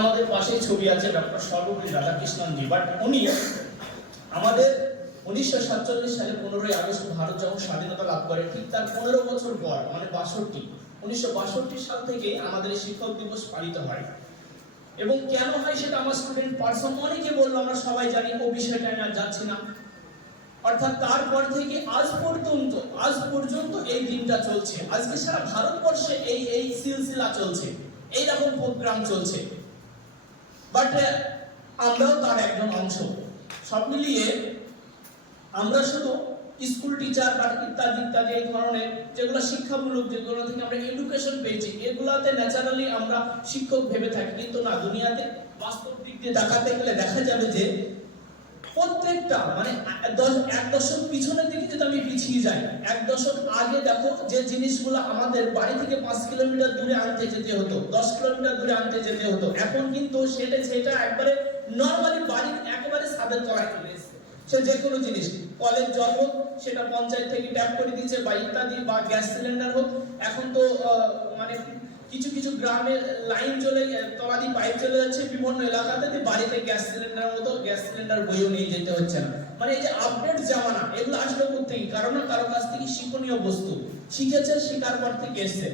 আমাদের পাশেই ছবি আছে, ডক্টর সর্বপল্লী রাধাকৃষ্ণনজি বাট উনি আমাদের উনিশশো সাতচল্লিশ সালে পনেরোই আগস্ট ভারত যখন স্বাধীনতা লাভ করে, ঠিক তার পনেরো বছর পর মানে বাষট্টি, উনিশশো বাষট্টি সাল থেকে আমাদের শিক্ষক দিবস পালিত হয়। এবং কেন হয় সেটা আমার স্টুডেন্ট পার্সন অনেকে বলল, আমরা সবাই জানি, ও বিষয়টা আর যাচ্ছি না। অর্থাৎ তারপর থেকে আজ পর্যন্ত আজ পর্যন্ত এই দিনটা চলছে। আজকে সারা ভারতবর্ষে এই এই সিলসিলা চলছে। এইরকম প্রোগ্রাম চলছে। বাট আমরাও তার একজন অংশ। সব মিলিয়ে আমরা শুধু স্কুল টিচার বা ইত্যাদি ইত্যাদি এই ধরনের যেগুলো শিক্ষামূলক, যেগুলো থেকে আমরা এডুকেশন পেয়েছি, এগুলাতে ন্যাচারালি আমরা শিক্ষক ভেবে থাকি। কিন্তু না, দুনিয়াতে বাস্তব দিক দিয়ে দেখাতে গেলে দেখা যাবে যে প্রত্যেকটা মানে এক দশ- এক দশক পিছনের দিকে যদি আমি পিছিয়ে যাই, এক দশক আগে দেখো যে জিনিসগুলো আমাদের বাড়ি থেকে পাঁচ কিলোমিটার দূরে আনতে যেতে হতো, দশ কিলোমিটার দূরে আনতে যেতে হতো। এখন কিন্তু সেটা সেটা একবারে নর্মালি বাড়ির একেবারে সাদের তলায় চলে সে যে কোনো জিনিস, কলের জল হোক, সেটা পঞ্চায়েত থেকে ট্যাপ করে দিচ্ছে বা ইত্যাদি বা গ্যাস সিলিন্ডার হোক। এখন তো মানে কিছু কিছু গ্রামে লাইন চলে তলাদি পাইপ চলে যাচ্ছে বিভিন্ন এলাকাতে বাড়িতে গ্যাস সিলিন্ডার মতো গ্যাস সিলিন্ডার বইও নিয়ে যেতে হচ্ছে না। মানে এই যে আপডেট জামানা, এগুলো আসলে কোথেকে কারও না কারও কাছ থেকে শিক্ষণীয় বস্তু। শিখেছে শিকার পর থেকে এসছে।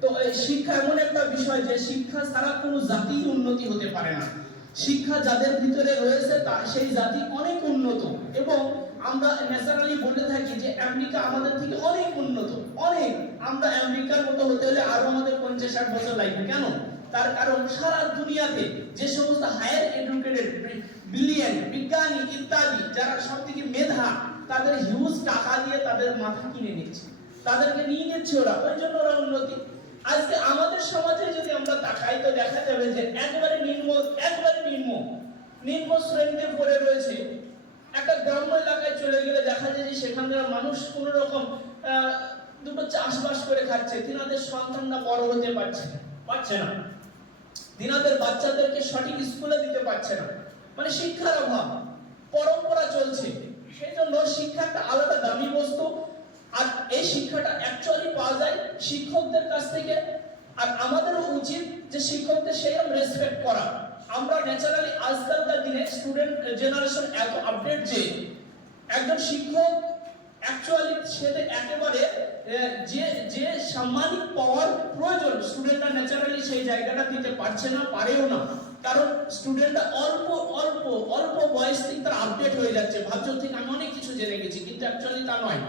তো শিক্ষা এমন একটা বিষয় যে শিক্ষা ছাড়া কোনো জাতির উন্নতি হতে পারে না। শিক্ষা যাদের ভিতরে রয়েছে, তা, সেই জাতি অনেক উন্নত। এবং আমরা ন্যাচারালি বলে থাকি যে আমেরিকা আমাদের থেকে অনেক উন্নত, অনেক। আমরা আমেরিকার মতো হতে হলে আরও আমাদের পঞ্চাশ ষাট বছর লাগবে। কেন? তার কারণ সারা দুনিয়াতে যে সমস্ত হায়ার এডুকেটেড বিলিয়ন বিজ্ঞানী ইত্যাদি, যারা সব থেকে মেধা, তাদের হিউজ টাকা দিয়ে তাদের মাথা কিনে নিচ্ছে। তাদেরকে নিয়ে নিচ্ছে ওরা। ওই জন্য ওরা উন্নতি। আজকে আমাদের সমাজে যদি আমরা তাকাই, তো দেখা যাবে যে একবারে নিম্ন একবারে নিম্ন নিম্ন শ্রেণীতে পড়ে রয়েছে। একটা গ্রাম্য এলাকায় চলে গেলে দেখা যায় যে সেখানকার মানুষ কোন রকম দুটো চাষবাস করে খাচ্ছে। তিনাদের সন্তানরা বড় হতে পারছে না। পারছে না। তিনাদের বাচ্চাদেরকে সঠিক স্কুলে দিতে পারছে না। মানে শিক্ষার অভাব পরম্পরা চলছে। সেই জন্য শিক্ষা একটা আলাদা দামি বস্তু। আর এই শিক্ষাটা অ্যাকচুয়ালি পাওয়া যায় শিক্ষকদের কাছ থেকে। আর আমাদেরও উচিত যে শিক্ষকদের সেরকম রেসপেক্ট করা। আমরা ন্যাচারালি আজকালকার দিনে স্টুডেন্ট জেনারেশন এত আপডেট যে একজন শিক্ষক অ্যাকচুয়ালি সেটা একেবারে যে যে সাম্মানিক পাওয়ার প্রয়োজন স্টুডেন্টরা ন্যাচারালি সেই জায়গাটা দিতে পারছে না, পারেও না। কারণ স্টুডেন্টরা অল্প অল্প অল্প বয়স থেকে তারা আপডেট হয়ে যাচ্ছে। ভাবছ থেকে আমি অনেক কিছু জেনে গেছি, কিন্তু অ্যাকচুয়ালি তা নয়।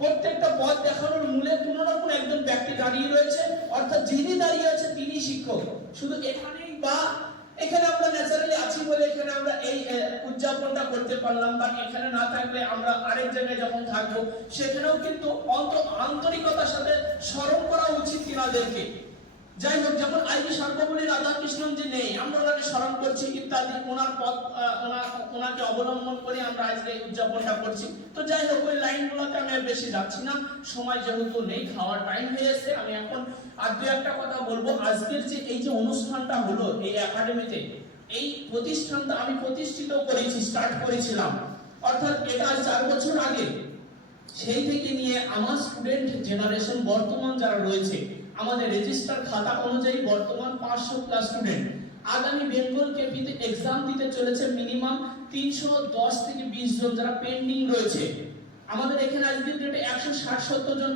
প্রত্যেকটা পথ দেখানোর মূলে কোনো না কোনো একজন ব্যক্তি দাঁড়িয়ে রয়েছে, অর্থাৎ যিনি দাঁড়িয়ে আছে তিনি শিক্ষক। শুধু এখানেই বা এখানে আমরা ন্যাচারালি আছি বলে এখানে আমরা এই উদযাপনটা করতে পারলাম বা এখানে না থাকলে আমরা আরেক জায়গায় যখন থাকব, সেখানেও কিন্তু অন্ত, আন্তরিকতার সাথে স্মরণ করা উচিত তিনাদেরকে যাই হোক যেমন আইবি সর্বপল্লী রাধাকৃষ্ণন যে নেই, আমরা ওনাকে স্মরণ করছি, ইত্যাদি, ওনার পথ ওনাকে অবলম্বন করে আমরা আজকে এই উদযাপনটা করছি। তো যাই হোক ওই লাইনগুলোতে আমি আর বেশি যাচ্ছি না। সময় যেহেতু নেই, খাওয়ার টাইম হয়ে আমি এখন আর দু একটা কথা বলব। আজকের যে এই যে অনুষ্ঠানটা হলো, এই একাডেমিতে এই প্রতিষ্ঠানটা আমি প্রতিষ্ঠিত করেছি স্টার্ট করেছিলাম। অর্থাৎ এটা চার বছর আগে সেই থেকে নিয়ে আমার স্টুডেন্ট জেনারেশন বর্তমান যারা রয়েছে, আমাদের রেজিস্টার খাতা অনুযায়ী বর্তমান পাঁচশো প্লাস স্টুডেন্ট আগামী বেঙ্গল কেপিতে এক্সাম দিতে চলেছে মিনিমাম তিনশো দশ থেকে বিশ জন যারা পেন্ডিং রয়েছে। আমাদের এখানে আজকের ডেটে একশো ষাট সত্তর জন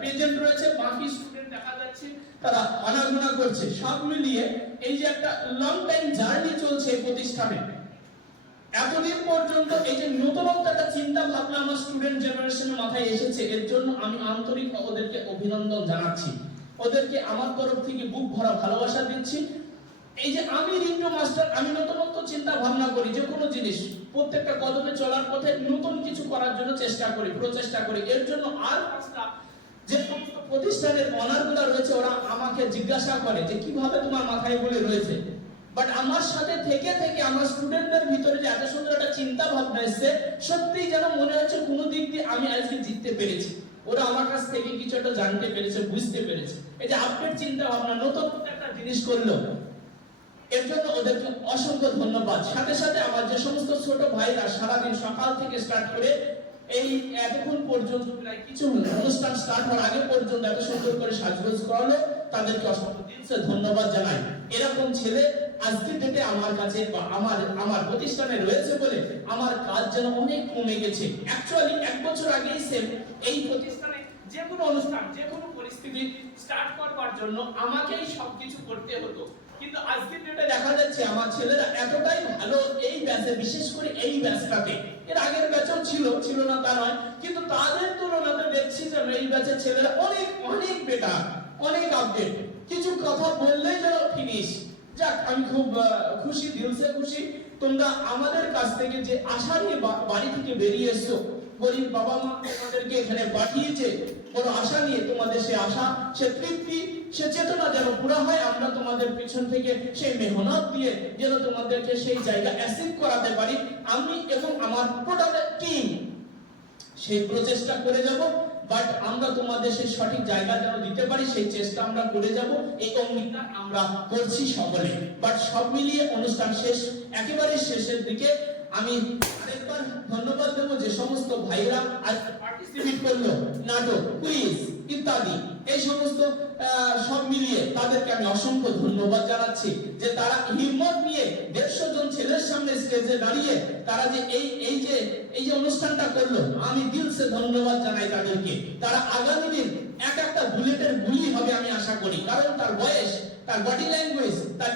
প্রেজেন্ট রয়েছে। বাকি স্টুডেন্ট দেখা যাচ্ছে, তারা অনাগুনা করছে। সব মিলিয়ে এই যে একটা লং টাইম জার্নি চলছে প্রতিষ্ঠানে। এতদিন পর্যন্ত এই যে নতুনত্ব, একটা চিন্তা ভাবনা আমার স্টুডেন্ট জেনারেশনের মাথায় এসেছে, এর জন্য আমি আন্তরিক ওদেরকে অভিনন্দন জানাচ্ছি। ওদেরকে আমার তরফ থেকে বুক ভরা ভালোবাসা দিচ্ছি। এই যে আমি রিন্টু মাস্টার, আমি নতুনত্ব চিন্তা ভাবনা করি, যে কোনো জিনিস, প্রত্যেকটা কদমে চলার পথে নতুন কিছু করার জন্য চেষ্টা করি, প্রচেষ্টা করি। এর জন্য আর পাঁচটা যে প্রতিষ্ঠানের অনারগুলো রয়েছে, ওরা আমাকে জিজ্ঞাসা করে যে, কীভাবে তোমার মাথায় বলে রয়েছে? বাট আমার সাথে থেকে থেকে আমার স্টুডেন্টদের ভিতরে যে এত সুন্দর একটা চিন্তা ভাবনা এসছে, সত্যিই যেন মনে হচ্ছে কোনো দিক দিয়ে আমি আজকে জিততে পেরেছি। ওরা আমার কাছ থেকে কিছু একটা জানতে পেরেছে, বুঝতে পেরেছে। এই যে আপডেট চিন্তা ভাবনা, নতুন একটা জিনিস করল। এর জন্য ওদেরকে অসংখ্য ধন্যবাদ। সাথে সাথে আমার যে সমস্ত ছোট ভাইরা সারাদিন সকাল থেকে স্টার্ট করে এই এতক্ষণ পর্যন্ত প্রায় কিছু অনুষ্ঠান স্টার্ট হওয়ার আগে পর্যন্ত এত সুন্দর করে সাজগোজ করালো, তাদেরকে অসংখ্য দিনসে ধন্যবাদ জানাই। এরকম ছেলে আজকের ডেটে আমার কাছে বা আমার আমার প্রতিষ্ঠানে রয়েছে বলে আমার কাজ যেন অনেক কমে গেছে। অ্যাকচুয়ালি এক বছর আগেই সেম এই প্রতিষ্ঠানে যে কোনো অনুষ্ঠান, যে কোনো পরিস্থিতি স্টার্ট করবার জন্য আমাকেই সবকিছু করতে হতো। কিন্তু আজকের ডেটে দেখা যাচ্ছে আমার ছেলেরা এতটাই ভালো এই ব্যাচে বিশেষ করে এই ব্যাচটাতে এর আগের ব্যাচও ছিল ছিল না তা নয়, কিন্তু তাদের তুলনাতে দেখছি যে এই ব্যাচের ছেলেরা অনেক অনেক বেটার অনেক আপডেট কিছু কথা বললেই যেন ফিনিশ যাক, আমি খুব খুশি, দিলসে খুশি। তোমরা আমাদের কাছ থেকে যে আশা নিয়ে বাড়ি থেকে বেরিয়ে এসছো, গরিব বাবা মা তোমাদেরকে এখানে পাঠিয়েছে, বড় আশা নিয়ে তোমাদের সে আশা, সে তৃপ্তি, সে চেতনা যেন পুরা হয়, আমরা তোমাদের পিছন থেকে সেই মেহনত দিয়ে যেন তোমাদেরকে সেই জায়গা অ্যাসিভ করাতে পারি। আমি এবং আমার টোটাল টিম সেই প্রচেষ্টা করে যাব। বাট আমরা তোমাদের সেই সঠিক জায়গা যেন দিতে পারি, সেই চেষ্টা আমরা করে যাব, এই অঙ্গীকার আমরা করছি সকলে। বাট সব মিলিয়ে অনুষ্ঠান শেষ, একেবারে শেষের দিকে আমি আরেকবার ধন্যবাদ দেবো যে সমস্ত ভাইরা আজ পার্টিসিপেট করল, নাটক কুইজ ইত্যাদি। এই সমস্ত সব মিলিয়ে তাদেরকে আমি অসংখ্য ধন্যবাদ জানাচ্ছি যে তারা হিম্মত নিয়ে দেড়শো জন ছেলের সামনে স্টেজে দাঁড়িয়ে তারা যে এই এই যে এই যে অনুষ্ঠানটা করল, আমি দিলসে ধন্যবাদ জানাই তাদেরকে। তারা আগামী দিন এক একটা বুলেটের গুলি হবে আমি আশা করি। কারণ তার বয়স, তার বডি ল্যাঙ্গুয়েজ তার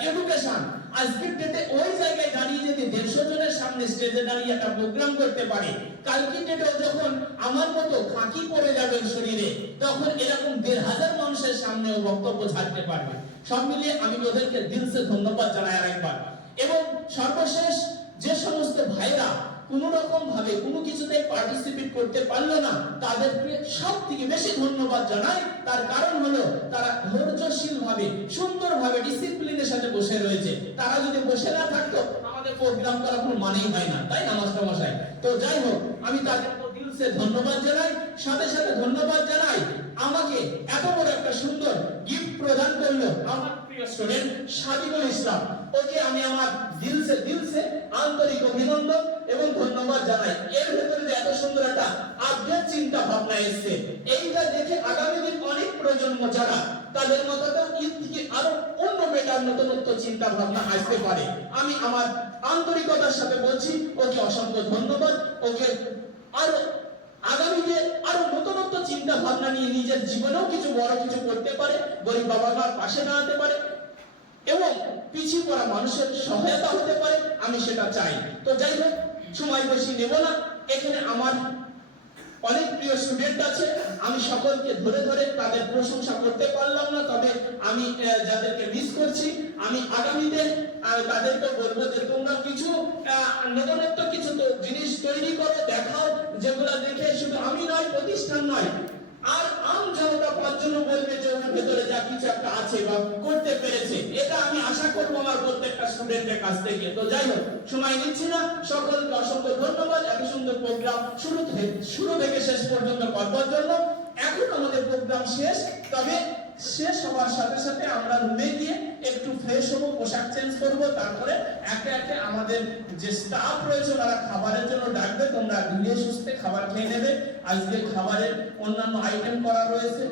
এডুকেশন আজকের ডেটে ওই জায়গায় দাঁড়িয়ে যদি দেড়শো জনের সামনে স্টেজে দাঁড়িয়ে একটা প্রোগ্রাম করতে পারে কালকের যখন আমার মতো ফাঁকি পড়ে যাবে শরীরে, তখন এরকম দেড় হাজার মানুষের সামনেও বক্তব্য ছাড়তে পারবে। সব মিলিয়ে আমি ওদেরকে দিলসে ধন্যবাদ জানাই আরেকবার। এবং সর্বশেষ যে সমস্ত ভাইরা কোন রকম ভাবে কোনো কিছুতে পার্টিসিপেট করতে পারল না। তাদেরকে সব থেকে বেশি ধন্যবাদ জানাই। তার কারণ হলো, তারা ধৈর্যশীল ভাবে সুন্দর ভাবে ডিসিপ্লিনের সাথে বসে রয়েছে। তারা যদি বসে না থাকতো, আমাদের প্রোগ্রাম করার কোনো মানেই হয় না। তাই না মশাই? তো যাই হোক, আমি তাদের দিলসে ধন্যবাদ জানাই। সাথে সাথে ধন্যবাদ জানাই, আমাকে এত বড় একটা সুন্দর গিফট প্রদান করল আমার প্রিয় স্টুডেন্ট সাদিকুল ইসলাম। ওকে আমি আমার দিলসে দিলসে আন্তরিক অভিনন্দন। এবং ধন্যবাদ জানাই। এর ভেতরে যে এত সুন্দর একটা আপডেট চিন্তা ভাবনা এসেছে এইটা দেখে আগামী দিন অনেক প্রজন্ম যারা তাদের মধ্যেও ঈদ থেকে আরও অন্য বেটার নতুনত্ব চিন্তা ভাবনা আসতে পারে। আমি আমার আন্তরিকতার সাথে বলছি, ওকে অসংখ্য ধন্যবাদ। ওকে আরও আগামীতে আরও নতুনত্ব চিন্তা ভাবনা নিয়ে নিজের জীবনেও কিছু বড় কিছু করতে পারে, গরিব বাবা মার পাশে দাঁড়াতে পারে এবং পিছিয়ে পড়া মানুষের সহায়তা হতে পারে, আমি সেটা চাই। তো যাই হোক সময় বেশি নেব না। এখানে আমার অনেক প্রিয় স্টুডেন্ট আছে। আমি সকলকে ধরে ধরে তাদের প্রশংসা করতে পারলাম না, তবে আমি যাদেরকে মিস করছি, আমি আগামীতে তাদেরকে বলব যে তোমরা কিছু নতুনত্ব কিছু তো জিনিস তৈরি করো, দেখাও, যেগুলো দেখে শুধু আমি নয়, প্রতিষ্ঠান নয়, আর আম জনতা পাঁচ জন্য বলবে যে ওর ভেতরে যা কিছু একটা আছে বা এটা আমি আশা করব আমার প্রত্যেকটা স্টুডেন্টের কাছ থেকে। তো যাই হোক, সময় নিচ্ছি না। সকলকে অসংখ্য ধন্যবাদ। এত সুন্দর প্রোগ্রাম শুরু থেকে শুরু থেকে শেষ পর্যন্ত করবার জন্য। এখন আমাদের প্রোগ্রাম শেষ। তবে শেষ হওয়ার সাথে সাথে আমরা রুমে গিয়ে একটু ফ্রেশ হব, পোশাক চেঞ্জ করব। তারপরে একে একে আমাদের যে স্টাফ রয়েছে তারা খাবারের জন্য ডাকবে। তোমরা ধীরে সুস্থে খাবার খেয়ে নেবে। আজকে খাবারের অন্যান্য আইটেম করা রয়েছে,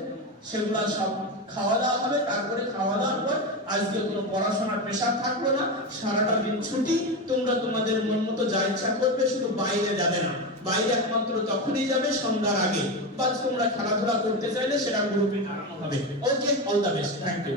সেগুলো সব খাওয়া দাওয়া হবে। তারপরে খাওয়া দাওয়ার পর আজকে কোনো পড়াশোনার প্রেশার থাকল না, সারাটা দিন ছুটি, তোমরা তোমাদের মন মতো যা ইচ্ছা করবে শুধু বাইরে যাবে না। বাইরে একমাত্র তখনই যাবে সন্ধ্যার আগে। বা তোমরা খেলাধুলা করতে চাইলে সেটা গ্রুপে জানানো হবে। Okay all the best thank you